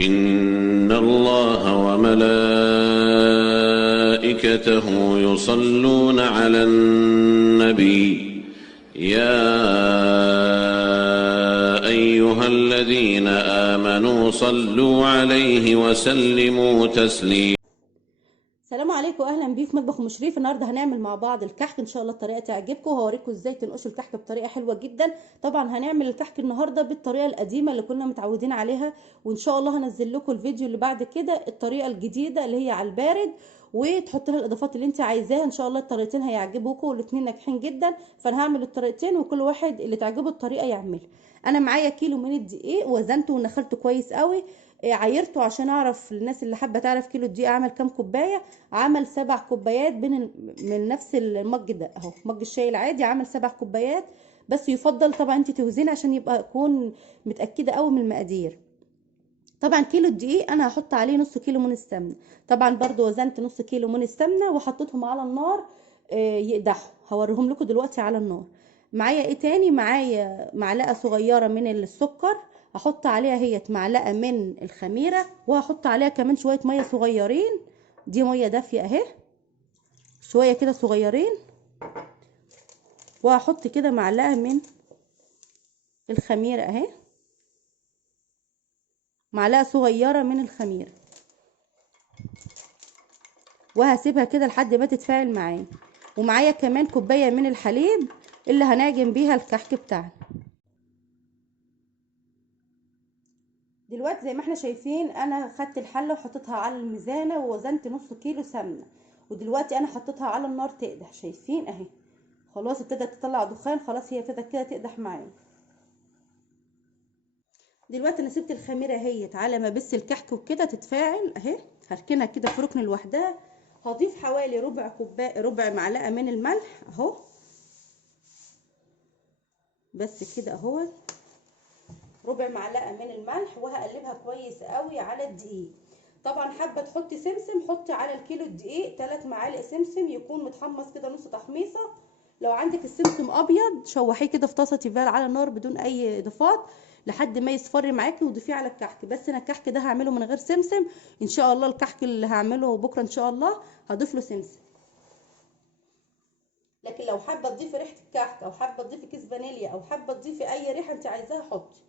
إن الله وملائكته يصلون على النبي يا أيها الذين آمنوا صلوا عليه وسلموا تسليما. السلام عليكم، اهلا بيكم في مطبخ ام شريف. النهارده هنعمل مع بعض الكحك، ان شاء الله الطريقه تعجبكم وهوريكم ازاي تنقشوا الكحك بطريقه حلوه جدا. طبعا هنعمل الكحك النهارده بالطريقه القديمه اللي كنا متعودين عليها، وان شاء الله هنزل لكم الفيديو اللي بعد كده الطريقه الجديده اللي هي على البارد، وتحط لها الاضافات اللي انت عايزاها. ان شاء الله الطريقتين هيعجبوكم والاثنين ناجحين جدا، فانا هعمل الطريقتين وكل واحد اللي تعجبه الطريقه يعملها. انا معايا كيلو من الدقيق، وزنته ونخلته كويس قوي، عايرته عشان اعرف الناس اللي حابه تعرف كيلو الدقيق عمل كام كوبايه. عمل 7 كوبايات من نفس المج ده اهو، مج الشاي العادي عمل 7 كوبايات. بس يفضل طبعا انت توزني عشان يبقى اكون متاكده قوي من المقادير. طبعا كيلو الدقيق انا هحط عليه نص كيلو من السمنه. طبعا برضو وزنت نص كيلو من السمنه وحطيتهم على النار يقدحوا. هوريهم لكم دلوقتي على النار. معايا ايه تاني؟ معايا معلقه صغيره من السكر، هحط عليها هي معلقه من الخميره، وهحط عليها كمان شويه ميه صغيرين. دي ميه دافيه اهي، شويه كده صغيرين. وهحط كده معلقه من الخميره اهي، معلقه صغيره من الخميره، وهسيبها كده لحد ما تتفاعل معايا. ومعايا كمان كوبايه من الحليب اللي هنعجن بيها الكحك بتاعنا. دلوقتي زي ما احنا شايفين انا خدت الحله وحطيتها على الميزانه ووزنت نص كيلو سمنه، ودلوقتي انا حطيتها على النار تقدح. شايفين اهي خلاص ابتدت تطلع دخان، خلاص هي ابتدت كده تقدح معايا. دلوقتي انا سبت الخميره اهيت على ما بس الكحك وكده تتفاعل اهي. هركنها كده في ركن لوحدها. هضيف حوالي ربع معلقه من الملح اهو، بس كده اهو، ربع معلقه من الملح. وهقلبها كويس قوي على الدقيق. طبعا حابه تحطي سمسم، حطي على الكيلو الدقيق 3 معالق سمسم، يكون متحمص كده نص تحميصه. لو عندك السمسم ابيض شوحيه كده في طاسه تيفال على النار بدون اي اضافات لحد ما يصفر معاكي وضيفيه على الكحك. بس انا الكحك ده هعمله من غير سمسم ان شاء الله. الكحك اللي هعمله بكره ان شاء الله هضيف له سمسم. لكن لو حابه تضيفي ريحه الكحك، او حابه تضيفي كيس فانيليا، او حابه تضيفي اي ريحه انت عايزاها حطي.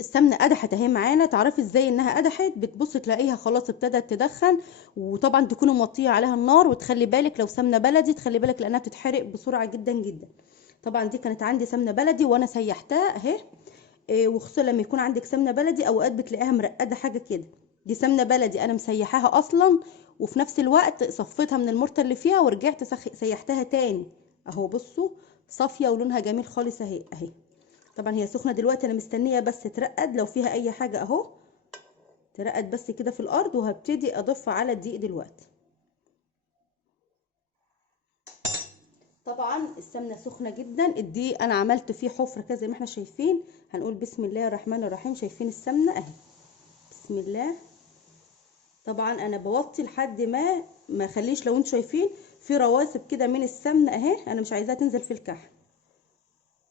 السمنه قدحت اهي معانا. تعرفي ازاي انها قدحت؟ بتبصي تلاقيها خلاص ابتدت تدخن، وطبعا تكوني موطيه عليها النار. وتخلي بالك لو سمنه بلدي تخلي بالك لانها بتتحرق بسرعه جدا جدا. طبعا دي كانت عندي سمنه بلدي وانا سيحتها اهي. وخصوصا لما يكون عندك سمنه بلدي اوقات بتلاقيها مرقده حاجه كده. دي سمنه بلدي انا مسيحاها اصلا، وفي نفس الوقت صفيتها من المرطه اللي فيها ورجعت سيحتها تاني اهو. بصوا صافيه ولونها جميل خالص اهي اهي. طبعا هي سخنه دلوقتي، انا مستنيه بس ترقد لو فيها اي حاجه اهو، ترقد بس كده في الارض. وهبتدي اضيفها على الدقيق دلوقتي. طبعا السمنه سخنه جدا. الدقيق انا عملت فيه حفره كده زي ما احنا شايفين. هنقول بسم الله الرحمن الرحيم. شايفين السمنه اهي، بسم الله. طبعا انا بوطي لحد ما اخليش، لو انتوا شايفين في رواسب كده من السمنه اهي، انا مش عايزاها تنزل في الكحك.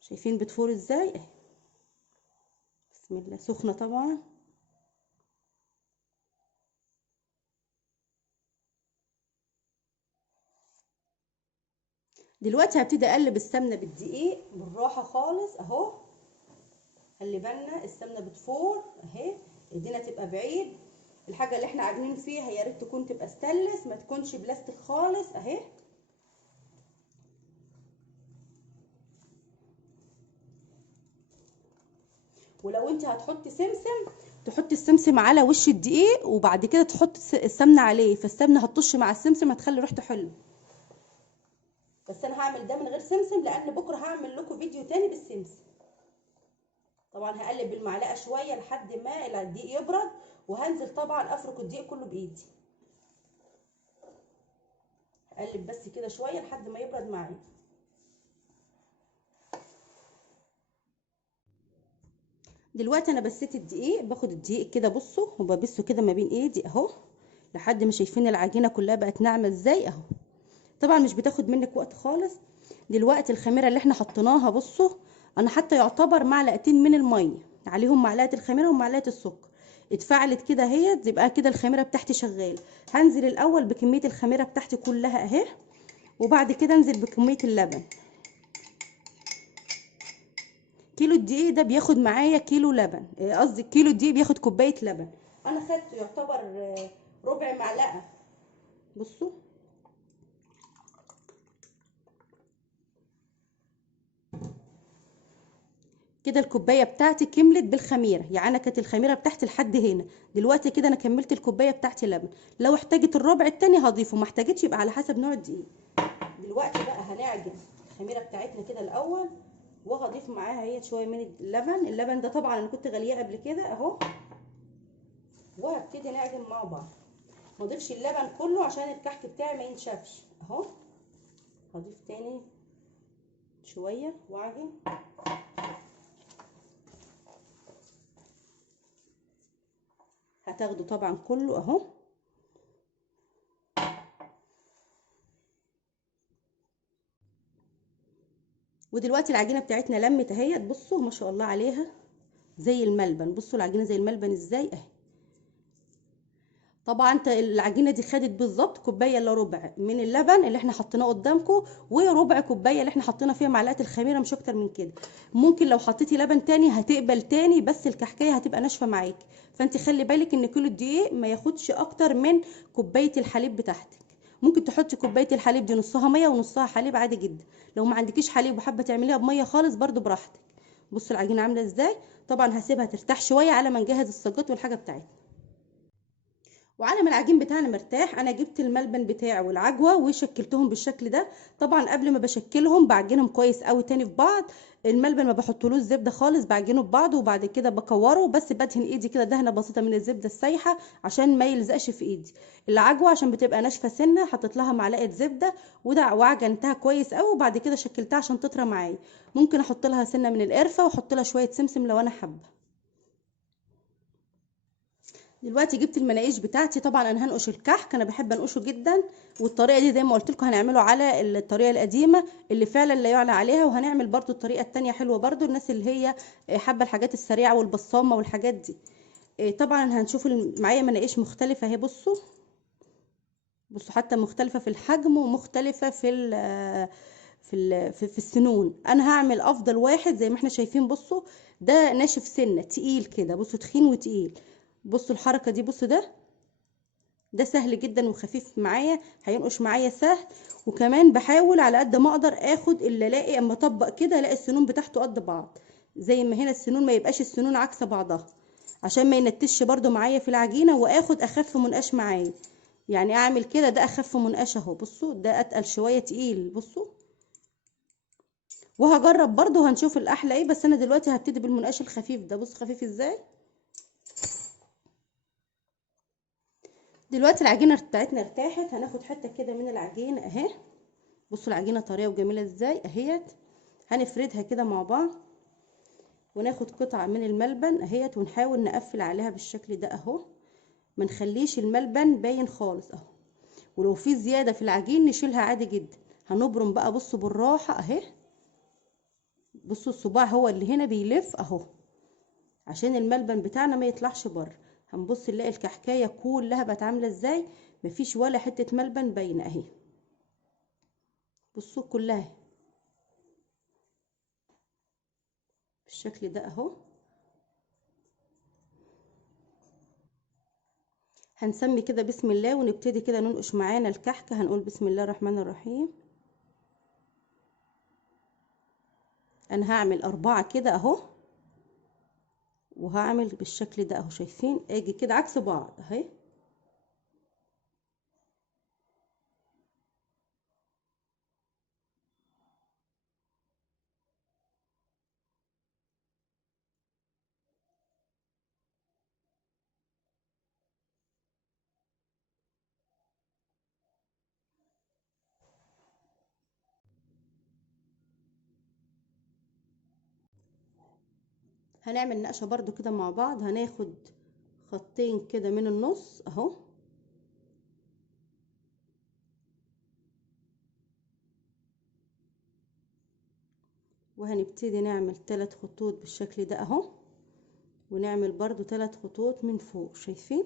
شايفين بتفور ازاي اهي، بسم الله. سخنه طبعا. دلوقتي هبتدي اقلب السمنه بالدقيق بالراحه خالص اهو. خلي بالنا السمنه بتفور اهي، ايدينا تبقى بعيد. الحاجه اللي احنا عاجنين فيها يا ريت تكون تبقى ستانلس، ما تكونش بلاستيك خالص اهي. ولو انت هتحطي سمسم تحطي السمسم على وش الدقيق وبعد كده تحطي السمنه عليه، فالسمنه هتطش مع السمسم هتخلي ريحته حلوه. بس انا هعمل ده من غير سمسم لان بكره هعمل لكم فيديو تاني بالسمسم. طبعا هقلب بالمعلقه شويه لحد ما الدقيق يبرد، وهنزل طبعا افرك الدقيق كله بايدي. هقلب بس كده شويه لحد ما يبرد معايا. دلوقتي انا بسيت الدقيق، باخد الدقيق كده بصوا وببسه كده ما بين ايدي اهو لحد ما شايفين العجينه كلها بقت ناعمه ازاي اهو. طبعا مش بتاخد منك وقت خالص. دلوقتي الخميره اللي احنا حطيناها بصوا انا حتى يعتبر معلقتين من الميه عليهم معلقه الخميره ومعلقه السكر، اتفعلت كده اهي، يبقى كده الخميره بتاعتي شغاله. هنزل الاول بكميه الخميره بتاعتي كلها اهي، وبعد كده انزل بكميه اللبن. كيلو الدقيق ده بياخد معايا كيلو لبن، قصدي كيلو الدقيق بياخد كوبايه لبن. انا خدت يعتبر ربع معلقه. بصوا كده الكوبايه بتاعتي كملت بالخميره، يعني انا كانت الخميره بتاعتي لحد هنا، دلوقتي كده انا كملت الكوبايه بتاعتي لبن. لو احتاجت الربع التاني هضيفه، ما احتاجتش يبقى على حسب نوع الدقيق. دلوقتي بقى هنعجن الخميره بتاعتنا كده الاول، وهضيف معاها هي شويه من اللبن. اللبن ده طبعا انا كنت غلياه قبل كده اهو، وهبتدي نعجن مع بعض. ما اضيفش اللبن كله عشان الكحك بتاعي ما ينشفش اهو. هضيف تاني شويه واعجن. هتاخده طبعا كله اهو. ودلوقتي العجينه بتاعتنا لمت اهيت، بصوا ما شاء الله عليها زي الملبن. بصوا العجينه زي الملبن ازاي اهي. طبعا العجينه دي خدت بالظبط كوبايه الا ربع من اللبن اللي احنا حطيناه قدامكم، وربع كوبايه اللي احنا حطينا فيها معلقه الخميره، مش اكتر من كده. ممكن لو حطيتي لبن تاني هتقبل تاني، بس الكحكايه هتبقى ناشفه معاكي. فانت خلي بالك ان كيلو الدقيق ما ياخدش اكتر من كوبايه الحليب بتاعتك. ممكن تحطي كوبايه الحليب دي نصها ميه ونصها حليب عادي جدا. لو ما عندكيش حليب وحابه تعمليها بميه خالص برده براحتك. بصوا العجينه عامله ازاي. طبعا هسيبها ترتاح شويه على ما نجهز الصاجات والحاجه بتاعتنا. وعلى ما العجين بتاعنا مرتاح، انا جبت الملبن بتاعي والعجوه وشكلتهم بالشكل ده. طبعا قبل ما بشكلهم بعجنهم كويس قوي تاني في بعض. الملبن ما بحطلوش زبده خالص، بعجنه ببعض وبعد كده بكوره، بس بدهن ايدي كده دهنه بسيطه من الزبده السايحه عشان ما يلزقش في ايدي. العجوه عشان بتبقى ناشفه سنه حطيت لها معلقه زبده وعجنتها كويس قوي، وبعد كده شكلتها عشان تطرى معايا. ممكن احط لها سنه من القرفه واحط لها شويه سمسم لو انا حابه. دلوقتي جبت المناقيش بتاعتي. طبعا انا هنقش الكحك، انا بحب انقشه جدا، والطريقه دي زي ما قلت لكم هنعمله على الطريقه القديمه اللي فعلا لا يعلى عليها، وهنعمل برضو الطريقه التانية حلوه برضو الناس اللي هي حابه الحاجات السريعه والبصامه والحاجات دي. طبعا هنشوف معايا مناقيش مختلفه اهي. بصوا بصوا حتى مختلفه في الحجم ومختلفه في السنون. انا هعمل افضل واحد زي ما احنا شايفين. بصوا ده ناشف سنه تقيل كده، بصوا تخين وتقيل. بصوا الحركه دي، بصوا ده سهل جدا وخفيف معايا، هينقش معايا سهل. وكمان بحاول على قد ما اقدر اخد اللي الاقي اما اطبق كده الاقي السنون بتاعته قد بعض، زي ما هنا السنون ما يبقاش السنون عكس بعضها، عشان ما ينتش برضو معايا في العجينه، واخد اخف منقاش معايا. يعني اعمل كده، ده اخف منقاش اهو. بصوا ده اتقل شويه تقيل. بصوا وهجرب برضو هنشوف الاحلى ايه، بس انا دلوقتي هبتدي بالمنقاش الخفيف ده. بص خفيف ازاي. دلوقتي العجينه بتاعتنا ارتاحت، هناخد حته كده من العجينه اهي. بصوا العجينه طريه وجميله ازاي اهيت. هنفردها كده مع بعض، وناخد قطعه من الملبن اهيت، ونحاول نقفل عليها بالشكل ده اهو، ما نخليش الملبن باين خالص اهو. ولو في زياده في العجين نشيلها عادي جدا. هنبرم بقى، بصوا بالراحه اهي. بصوا الصباع هو اللي هنا بيلف اهو، عشان الملبن بتاعنا ما يطلعش بره. هنبص نلاقي الكحكايه كلها بقت عامله ازاي، مفيش ولا حته ملبن باينه اهي. بصوا كلها بالشكل ده اهو. هنسمي كده بسم الله ونبتدي كده ننقش معانا الكحكه. هنقول بسم الله الرحمن الرحيم. انا هعمل 4 كده اهو، وهعمل بالشكل ده اهو. شايفين اجي كده عكس بعض اهي. هنعمل نقشه برضو كده مع بعض. هناخد خطين كده من النص اهو، وهنبتدي نعمل 3 خطوط بالشكل ده اهو، ونعمل برضو 3 خطوط من فوق، شايفين؟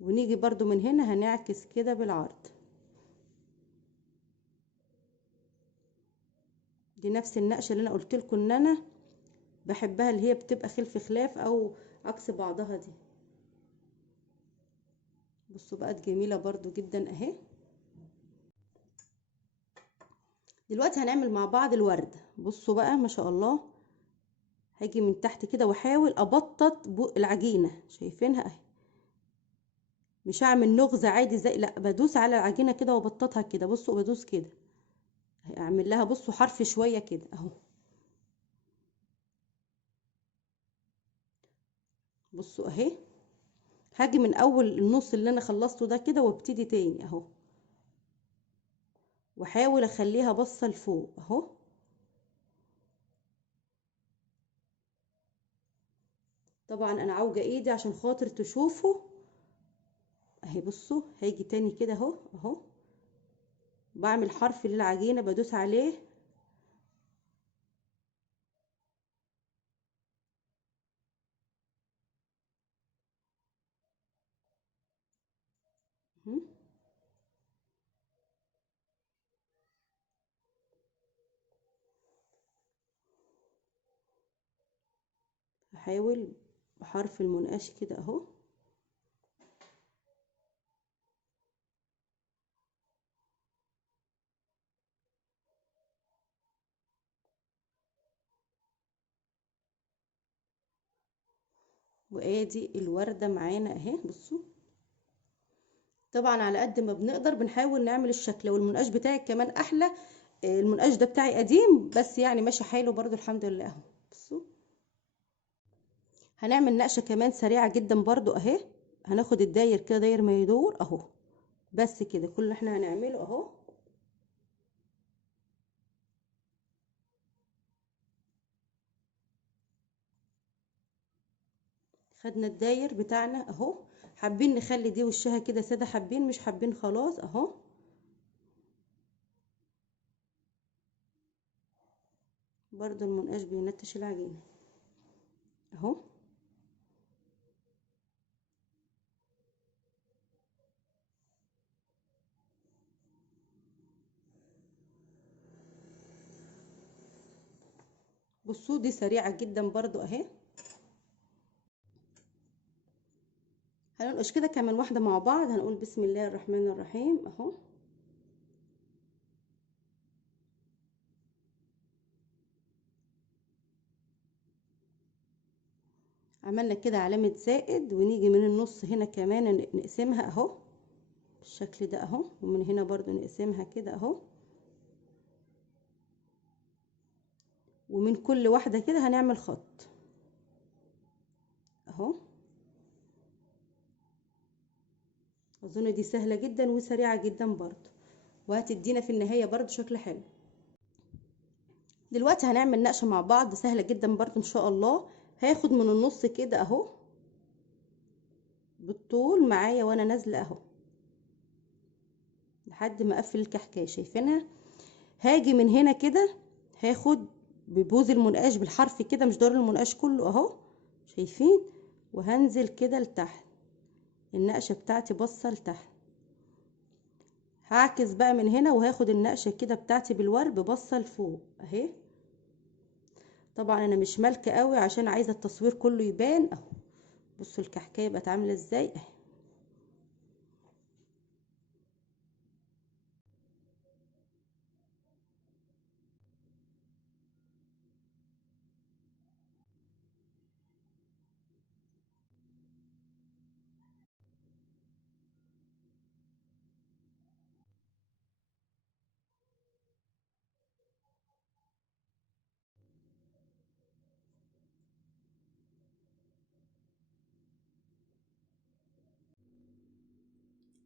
ونيجي برضو من هنا هنعكس كده بالعرض. دي نفس النقشة اللي انا قلت لكم ان انا بحبها، اللي هي بتبقى خلف خلاف او عكس بعضها دي. بصوا بقت جميلة برضو جدا اهي. دلوقتي هنعمل مع بعض الورد. بصوا بقى ما شاء الله، هاجي من تحت كده واحاول ابطط العجينة، شايفينها اهي، مش هعمل نغزة عادي زي، لا بدوس على العجينة كده وابططها كده. بصوا بدوس كده، اعمل لها بصوا حرف شوية كده اهو. بصوا اهي، هاجي من اول النص اللي انا خلصته ده كده وابتدي تاني اهو، واحاول اخليها باصه لفوق اهو. طبعا انا عوجه ايدي عشان خاطر تشوفوا اهي. بصوا هاجي تاني كده اهو اهو، بعمل حرف للعجينه بدوس عليه اهو. احاول بحرف المنقاش كده اهو. وادي الورده معانا اهي. بصوا طبعا على قد ما بنقدر بنحاول نعمل الشكل، والمنقاش بتاعي كمان احلى. المنقاش ده بتاعي قديم بس يعني ماشي حاله برضو الحمد لله اهو. بصوا هنعمل نقشه كمان سريعه جدا برضو اهي. هناخد الداير كده، داير ما يدور اهو، بس كده كل اللي احنا هنعمله اهو. خدنا الداير بتاعنا اهو. حابين نخلي دي وشها كده ساده، حابين مش حابين خلاص اهو. برضو المنقاش بينتش العجينه اهو. بصوا دي سريعه جدا برضو اهي. هننقش كده كمان واحده مع بعض. هنقول بسم الله الرحمن الرحيم اهو. عملنا كده علامه زائد، ونيجي من النص هنا كمان نقسمها اهو بالشكل ده اهو، ومن هنا برضو نقسمها كده اهو. ومن كل واحده كده هنعمل خط اهو. اظن دي سهله جدا وسريعه جدا برضو، وهتدينا في النهايه برضو شكل حلو. دلوقتي هنعمل نقشه مع بعض سهله جدا برضو ان شاء الله. هاخد من النص كده اهو بالطول معايا وانا نازله اهو لحد ما اقفل الكحكايه، شايفينها؟ هاجي من هنا كده، هاخد ببوز المنقاش بالحرف كده، مش دور المنقاش كله اهو، شايفين؟ وهنزل كده لتحت، النقشه بتاعتي باصه لتحت. هعكس بقى من هنا وهاخد النقشه كده بتاعتي بالورب باصه لفوق اهي. طبعا انا مش مالكه قوي عشان عايزه التصوير كله يبان اهو. بصوا الكحكايه بقت عامله ازاي اهي.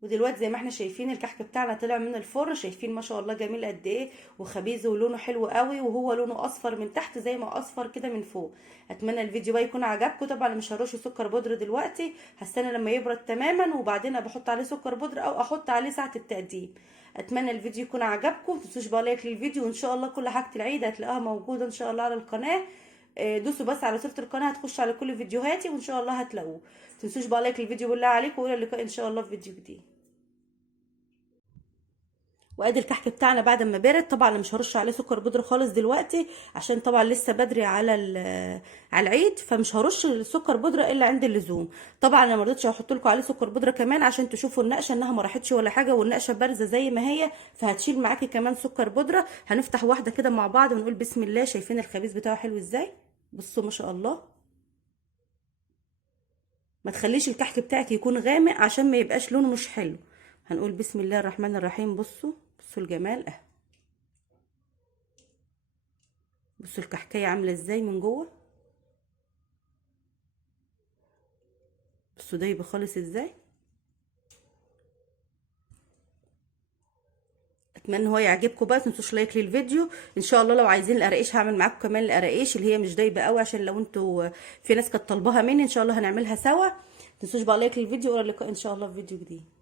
ودلوقتي زي ما احنا شايفين الكحك بتاعنا طلع من الفرن، شايفين ما شاء الله جميل قد ايه وخبيز ولونه حلو قوي، وهو لونه اصفر من تحت زي ما اصفر كده من فوق. اتمنى الفيديو بقى يكون عجبكم. طبعا مش هرش سكر بودره دلوقتي، هستنى لما يبرد تماما وبعدين بحط عليه سكر بودره او احط عليه ساعه التقديم. اتمنى الفيديو يكون عجبكم. متنسوش بقى لايك للفيديو، وان شاء الله كل حاجه العيد هتلاقوها موجوده ان شاء الله على القناه. دوسوا بس على صورة القناة هتخشوا على كل فيديوهاتي وان شاء الله هتلاقوه. متنسوش بقى لايك الفيديو بالله عليكم، والى اللقاء ان شاء الله في فيديو جديد. وادي الكحك بتاعنا بعد ما برد. طبعا انا مش هرش عليه سكر بودره خالص دلوقتي عشان طبعا لسه بدري على العيد، فمش هرش السكر بودره الا عند اللزوم. طبعا انا ما رضيتش احط لكم عليه سكر بودره كمان عشان تشوفوا النقشه انها ما راحتش ولا حاجه، والنقشه بارزه زي ما هي، فهتشيل معاكي كمان سكر بودره. هنفتح واحده كده مع بعض ونقول بسم الله. شايفين الخبيز بتاعه حلو ازاي؟ بصوا ما شاء الله. ما تخليش الكحك بتاعك يكون غامق عشان ما يبقاش لونه مش حلو. هنقول بسم الله الرحمن الرحيم. بصوا الجمال اهي. بصوا الكحكايه عامله ازاي من جوه. بصوا دايبه خالص ازاي. اتمنى هو يعجبكم. بقى متنسوش لايك للفيديو. ان شاء الله لو عايزين القراقيش هعمل معاكم كمان القراقيش اللي هي مش دايبه قوي، عشان لو انتوا في ناس كانت طالباها مني ان شاء الله هنعملها سوا. متنسوش بقى لايك للفيديو، والى اللقاء ان شاء الله في فيديو جديد.